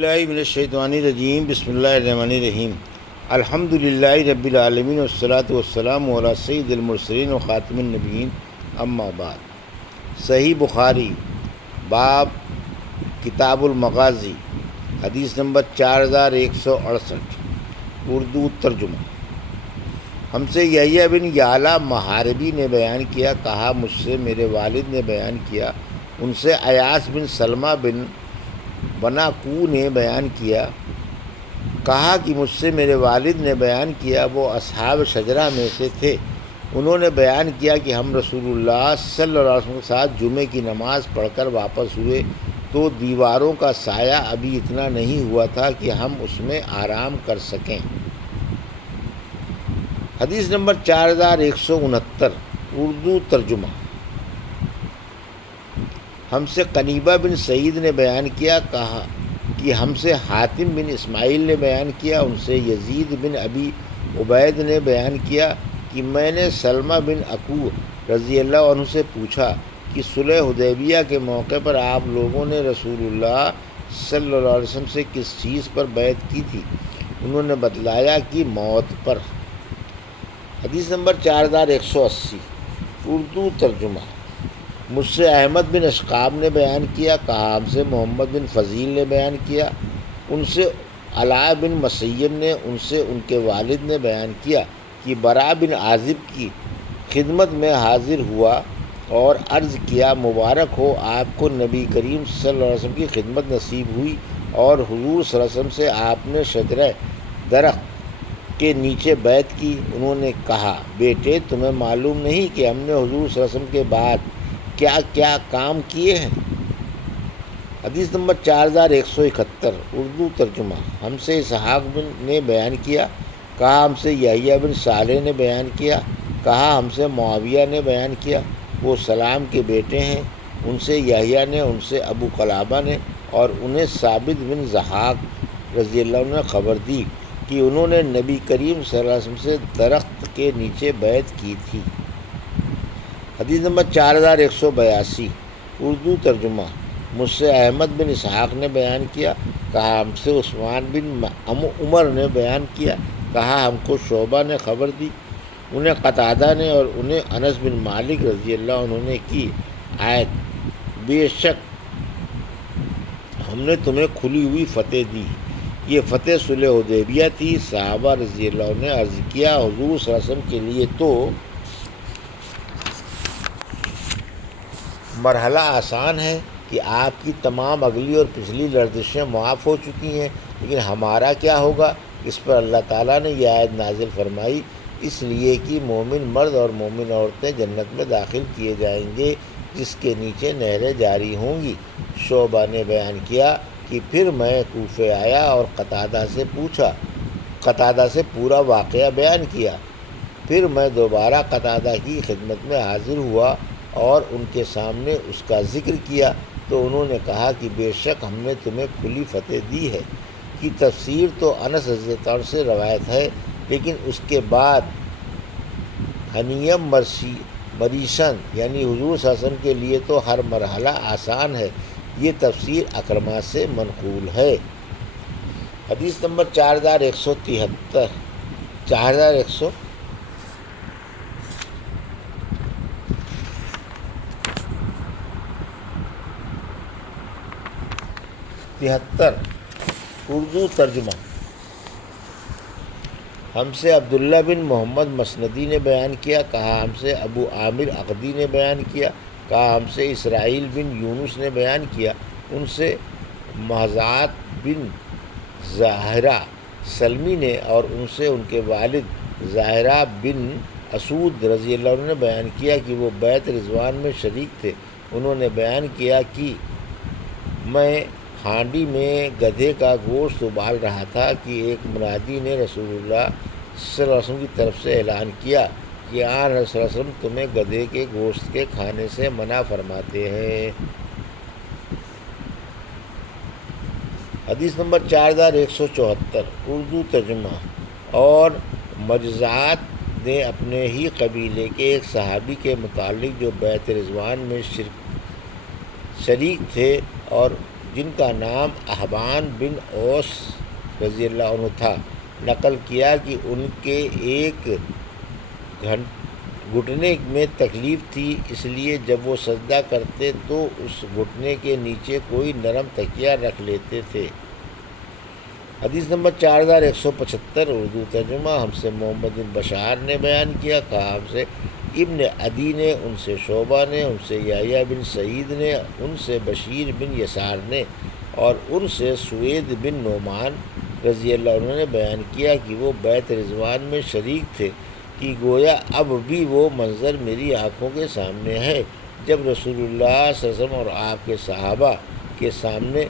اللہ من الشیطان الرجیم بسم اللہ الرحمن الرحیم الحمد للہ رب العالمین والصلاة والسلام علی سید المرسلین و خاتم النبیین اما بعد۔ صحیح بخاری باب کتاب المغازی حدیث نمبر 4168 اردو ترجمہ۔ ہم سے یحییٰ بن یعلا محاربی نے بیان کیا، کہا مجھ سے میرے والد نے بیان کیا، ان سے ایاس بن سلمہ بن بناکو نے بیان کیا، کہا کہ مجھ سے میرے والد نے بیان کیا، وہ اصحاب شجرہ میں سے تھے۔ انہوں نے بیان کیا کہ ہم رسول اللہ صلی اللہ علیہ وسلم کے ساتھ جمعے کی نماز پڑھ کر واپس ہوئے تو دیواروں کا سایہ ابھی اتنا نہیں ہوا تھا کہ ہم اس میں آرام کر سکیں۔ حدیث نمبر 4169 اردو ترجمہ۔ ہم سے قنیبہ بن سعید نے بیان کیا، کہا کہ ہم سے حاتم بن اسماعیل نے بیان کیا، ان سے یزید بن ابی عبید نے بیان کیا کہ میں نے سلمہ بن اکوع رضی اللہ عنہ سے پوچھا کہ صلح حدیبیہ کے موقع پر آپ لوگوں نے رسول اللہ صلی اللہ علیہ وسلم سے کس چیز پر بیعت کی تھی؟ انہوں نے بتلایا کہ موت پر۔ حدیث نمبر 4180 اردو ترجمہ۔ مجھ سے احمد بن اشقاب نے بیان کیا، کہا ہم سے محمد بن فضیل نے بیان کیا، ان سے علاء بن مسیب نے، ان سے ان کے والد نے بیان کیا کہ براء بن عازب کی خدمت میں حاضر ہوا اور عرض کیا مبارک ہو آپ کو نبی کریم صلی اللہ علیہ وسلم کی خدمت نصیب ہوئی، اور حضور صلی اللہ علیہ وسلم سے آپ نے شجرہ درخت کے نیچے بیعت کی۔ انہوں نے کہا بیٹے تمہیں معلوم نہیں کہ ہم نے حضور صلی اللہ علیہ وسلم کے بعد کیا کیا کام کیے ہیں؟ حدیث نمبر 4171 اردو ترجمہ۔ ہم سے اسحاق بن نے بیان کیا، کہا ہم سے یحییٰ بن صالح نے بیان کیا، کہا ہم سے معاویہ نے بیان کیا، وہ سلام کے بیٹے ہیں، ان سے یحییٰ نے، ان سے ابو قلابہ نے، اور انہیں ثابت بن ضحاک رضی اللہ عنہ نے خبر دی کہ انہوں نے نبی کریم صلی اللہ علیہ وسلم سے درخت کے نیچے بیعت کی تھی۔ حدیث نمبر 4182 اردو ترجمہ۔ مجھ سے احمد بن اسحاق نے بیان کیا، کہا ہم سے عثمان بن عمر نے بیان کیا، کہا ہم کو شعبہ نے خبر دی، انہیں قتادہ نے اور انہیں انس بن مالک رضی اللہ عنہ نے کی آیت بے شک ہم نے تمہیں کھلی ہوئی فتح دی۔ یہ فتح صلح حدیبیہ تھی۔ صحابہ رضی اللہ عنہ نے عرض کیا حضور صلی اللہ علیہ وسلم کے لیے تو مرحلہ آسان ہے کہ آپ کی تمام اگلی اور پچھلی لرزشیں معاف ہو چکی ہیں، لیکن ہمارا کیا ہوگا؟ اس پر اللہ تعالیٰ نے یہ آیت نازل فرمائی، اس لیے کہ مومن مرد اور مومن عورتیں جنت میں داخل کیے جائیں گے جس کے نیچے نہریں جاری ہوں گی۔ شعبہ نے بیان کیا کہ پھر میں کوفے آیا اور قتادہ سے پورا واقعہ بیان کیا، پھر میں دوبارہ قتادہ کی خدمت میں حاضر ہوا اور ان کے سامنے اس کا ذکر کیا تو انہوں نے کہا کہ بے شک ہم نے تمہیں کھلی فتح دی ہے کی تفسیر تو انس رضی اللہ عنہ سے روایت ہے، لیکن اس کے بعد ہنیم مریشن یعنی حضور صلی اللہ علیہ وسلم کے لیے تو ہر مرحلہ آسان ہے، یہ تفسیر اکرمہ سے منقول ہے۔ حدیث نمبر 4173 اردو ترجمہ۔ ہم سے عبداللہ بن محمد مسندی نے بیان کیا، کہا ہم سے ابو عامر عقدی نے بیان کیا، کہا ہم سے اسرائیل بن یونس نے بیان کیا، ان سے مہزاد بن زاہرہ سلمی نے، اور ان سے ان کے والد زاہرہ بن اسود رضی اللہ عنہ نے بیان کیا کہ وہ بیعت رضوان میں شریک تھے۔ انہوں نے بیان کیا کہ میں ہانڈی میں گدھے کا گوشت ابال رہا تھا کہ ایک منادی نے رسول اللہ صلی اللہ علیہ وسلم کی طرف سے اعلان کیا کہ آن رسول اللہ صلی اللہ علیہ وسلم تمہیں گدھے کے گوشت کے کھانے سے منع فرماتے ہیں۔ حدیث نمبر 4174 اردو ترجمہ۔ اور مجزات نے اپنے ہی قبیلے کے ایک صحابی کے متعلق جو بیعت رضوان میں شریک تھے اور جن کا نام احبان بن اوس رضی اللہ عنہ تھا، نقل کیا کہ ان کے ایک گھٹنے میں تکلیف تھی، اس لیے جب وہ سجدہ کرتے تو اس گھٹنے کے نیچے کوئی نرم تکیہ رکھ لیتے تھے۔ حدیث نمبر 4175 اردو ترجمہ۔ ہم سے محمد بن بشار نے بیان کیا، کہا ہم سے ابن عدی نے، ان سے شعبہ نے، ان سے یحییٰ بن سعید نے، ان سے بشیر بن یسار نے، اور ان سے سوید بن نعمان رضی اللہ عنہ نے بیان کیا کہ وہ بیت رضوان میں شریک تھے کہ گویا اب بھی وہ منظر میری آنکھوں کے سامنے ہے جب رسول اللہ صلی اللہ علیہ وسلم اور آپ کے صحابہ کے سامنے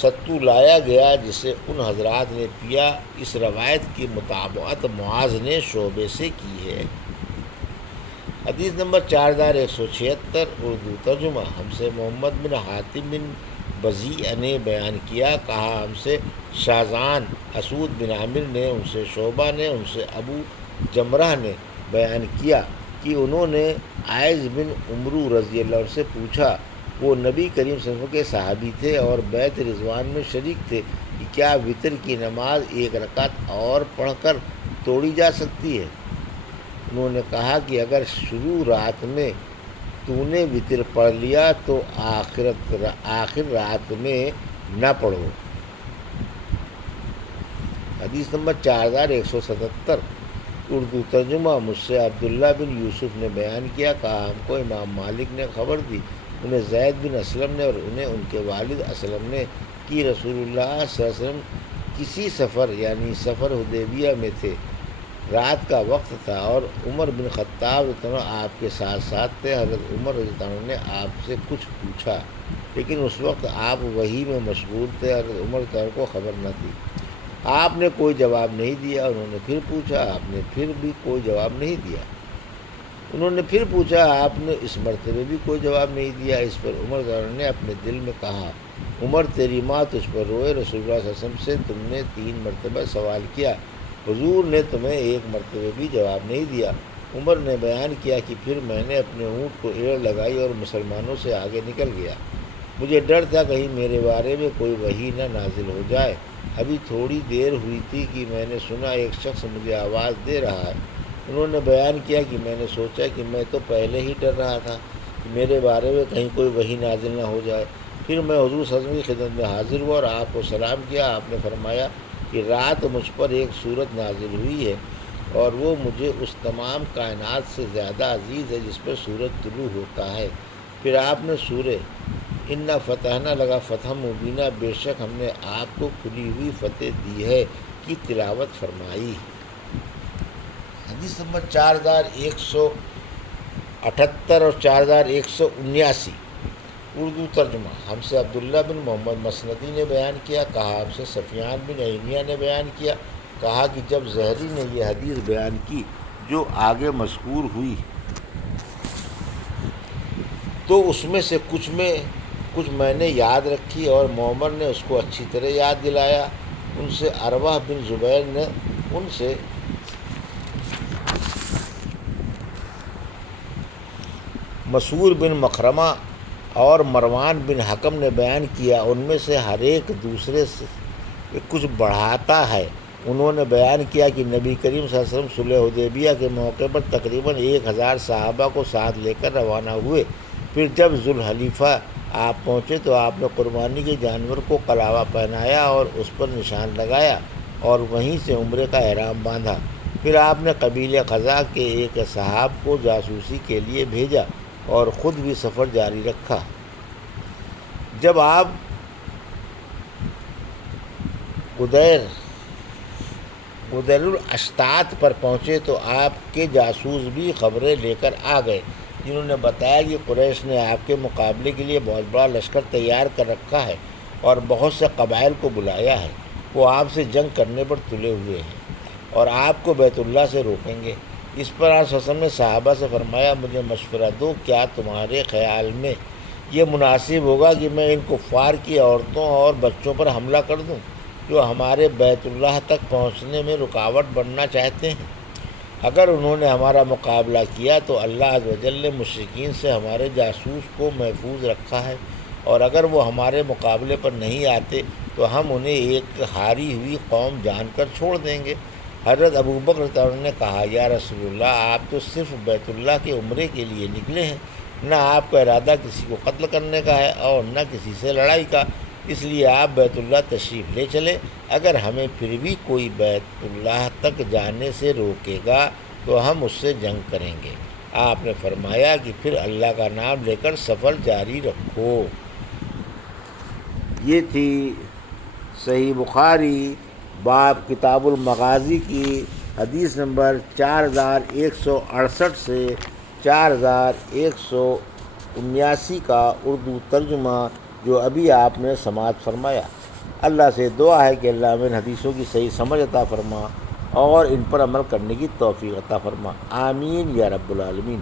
ستو لایا گیا جسے ان حضرات نے پیا۔ اس روایت کی مطابقت معاذ نے شعبے سے کی ہے۔ حدیث نمبر 4176 اردو ترجمہ۔ ہم سے محمد بن حاتم بن بزیع نے بیان کیا، کہا ہم سے شاذان اسود بن عامر نے، ان سے شعبہ نے، ان سے ابو جمرہ نے بیان کیا کہ انہوں نے عائض بن عمرو رضی اللہ عنہ سے پوچھا، وہ نبی کریم صلی اللہ علیہ وسلم کے صحابی تھے اور بیت رضوان میں شریک تھے، کہ کیا وتر کی نماز ایک رکعت اور پڑھ کر توڑی جا سکتی ہے؟ انہوں نے کہا کہ اگر شروع رات میں تو نے وتر پڑھ لیا تو آخر رات میں نہ پڑھو۔ حدیث نمبر 4177 اردو ترجمہ۔ مجھ سے عبداللہ بن یوسف نے بیان کیا، کہا ہم کو امام مالک نے خبر دی، انہیں زید بن اسلم نے اور انہیں ان کے والد اسلم نے، کہ رسول اللہ صلی اللہ علیہ وسلم کسی سفر یعنی سفر حدیبیہ میں تھے، رات کا وقت تھا اور عمر بن خطاب رضی اللہ عنہ آپ کے ساتھ ساتھ تھے۔ حضرت عمر رضی اللہ عنہ نے آپ سے کچھ پوچھا، لیکن اس وقت آپ وحی میں مشغول تھے، حضرت عمر رضی اللہ عنہ کو خبر نہ تھی۔ آپ نے کوئی جواب نہیں دیا، انہوں نے پھر پوچھا، آپ نے پھر بھی کوئی جواب نہیں دیا۔ انہوں نے پھر پوچھا، آپ نے اس مرتبہ بھی کوئی جواب نہیں دیا۔ اس پر عمر رضی اللہ عنہ نے اپنے دل میں کہا، عمر تیری ماں تجھ پر روئے، رسول اللہ صلی اللہ علیہ وسلم سے تم نے 3 مرتبہ سوال کیا، حضور نے تمہیں 1 مرتبہ بھی جواب نہیں دیا۔ عمر نے بیان کیا کہ پھر میں نے اپنے اونٹ کو ایڑ لگائی اور مسلمانوں سے آگے نکل گیا، مجھے ڈر تھا کہیں میرے بارے میں کوئی وحی نہ نازل ہو جائے۔ ابھی تھوڑی دیر ہوئی تھی کہ میں نے سنا ایک شخص مجھے آواز دے رہا ہے۔ انہوں نے بیان کیا کہ میں نے سوچا کہ میں تو پہلے ہی ڈر رہا تھا کہ میرے بارے میں کہیں کوئی وحی نازل نہ ہو جائے۔ پھر میں حضور صلی اللہ علیہ وسلم کی خدمت میں حاضر ہوا اور آپ کو سلام کیا۔ آپ نے فرمایا کہ رات مجھ پر ایک سورت نازل ہوئی ہے اور وہ مجھے اس تمام کائنات سے زیادہ عزیز ہے جس پر سورج طلوع ہوتا ہے۔ پھر آپ نے سورہ انا فتحنا لگا فتح مبینہ، بے شک ہم نے آپ کو کھلی ہوئی فتح دی ہے، کی تلاوت فرمائی۔ حدیث نمبر 4178 اور 4179 اردو ترجمہ۔ ہم سے عبداللہ بن محمد مسندی نے بیان کیا، کہا ہم سے سفیان بن عینیہ نے بیان کیا، کہا کہ جب زہری نے یہ حدیث بیان کی جو آگے مذکور ہوئی تو اس میں سے کچھ میں نے یاد رکھی اور معمر نے اس کو اچھی طرح یاد دلایا۔ ان سے عروہ بن زبیر نے، ان سے مسعود بن مخرمہ اور مروان بن حکم نے بیان کیا، ان میں سے ہر ایک دوسرے سے کچھ بڑھاتا ہے۔ انہوں نے بیان کیا کہ نبی کریم صلی اللہ علیہ وسلم صلح حدیبیہ کے موقع پر تقریباً 1000 صحابہ کو ساتھ لے کر روانہ ہوئے۔ پھر جب ذوالحلیفہ آپ پہنچے تو آپ نے قربانی کے جانور کو قلاوہ پہنایا اور اس پر نشان لگایا اور وہیں سے عمرے کا احرام باندھا۔ پھر آپ نے قبیلہ خزاع کے ایک صحاب کو جاسوسی کے لیے بھیجا اور خود بھی سفر جاری رکھا۔ جب آپ غدیر الاشتات پر پہنچے تو آپ کے جاسوس بھی خبریں لے کر آ گئے، جنہوں نے بتایا کہ قریش نے آپ کے مقابلے کے لیے بہت بڑا لشکر تیار کر رکھا ہے اور بہت سے قبائل کو بلایا ہے، وہ آپ سے جنگ کرنے پر تلے ہوئے ہیں اور آپ کو بیت اللہ سے روکیں گے۔ اس پر آپ صلی اللہ علیہ وسلم نے صحابہ سے فرمایا، مجھے مشورہ دو، کیا تمہارے خیال میں یہ مناسب ہوگا کہ میں ان کفار کی عورتوں اور بچوں پر حملہ کر دوں جو ہمارے بیت اللہ تک پہنچنے میں رکاوٹ بننا چاہتے ہیں؟ اگر انہوں نے ہمارا مقابلہ کیا تو اللہ عز و جل نے مشرکین سے ہمارے جاسوس کو محفوظ رکھا ہے اور اگر وہ ہمارے مقابلے پر نہیں آتے تو ہم انہیں ایک ہاری ہوئی قوم جان کر چھوڑ دیں گے۔ حضرت ابوبکر رضی اللہ عنہ نے کہا، یا رسول اللہ، آپ تو صرف بیت اللہ کے عمرے کے لیے نکلے ہیں، نہ آپ کا ارادہ کسی کو قتل کرنے کا ہے اور نہ کسی سے لڑائی کا، اس لیے آپ بیت اللہ تشریف لے چلے۔ اگر ہمیں پھر بھی کوئی بیت اللہ تک جانے سے روکے گا تو ہم اس سے جنگ کریں گے۔ آپ نے فرمایا کہ پھر اللہ کا نام لے کر سفر جاری رکھو۔ یہ تھی صحیح بخاری باب کتاب المغازی کی حدیث نمبر 4168 سے 4179 کا اردو ترجمہ جو ابھی آپ نے سماعت فرمایا۔ اللہ سے دعا ہے کہ اللہ ہمیں ان حدیثوں کی صحیح سمجھ عطا فرما اور ان پر عمل کرنے کی توفیق عطا فرما، آمین یا رب العالمین۔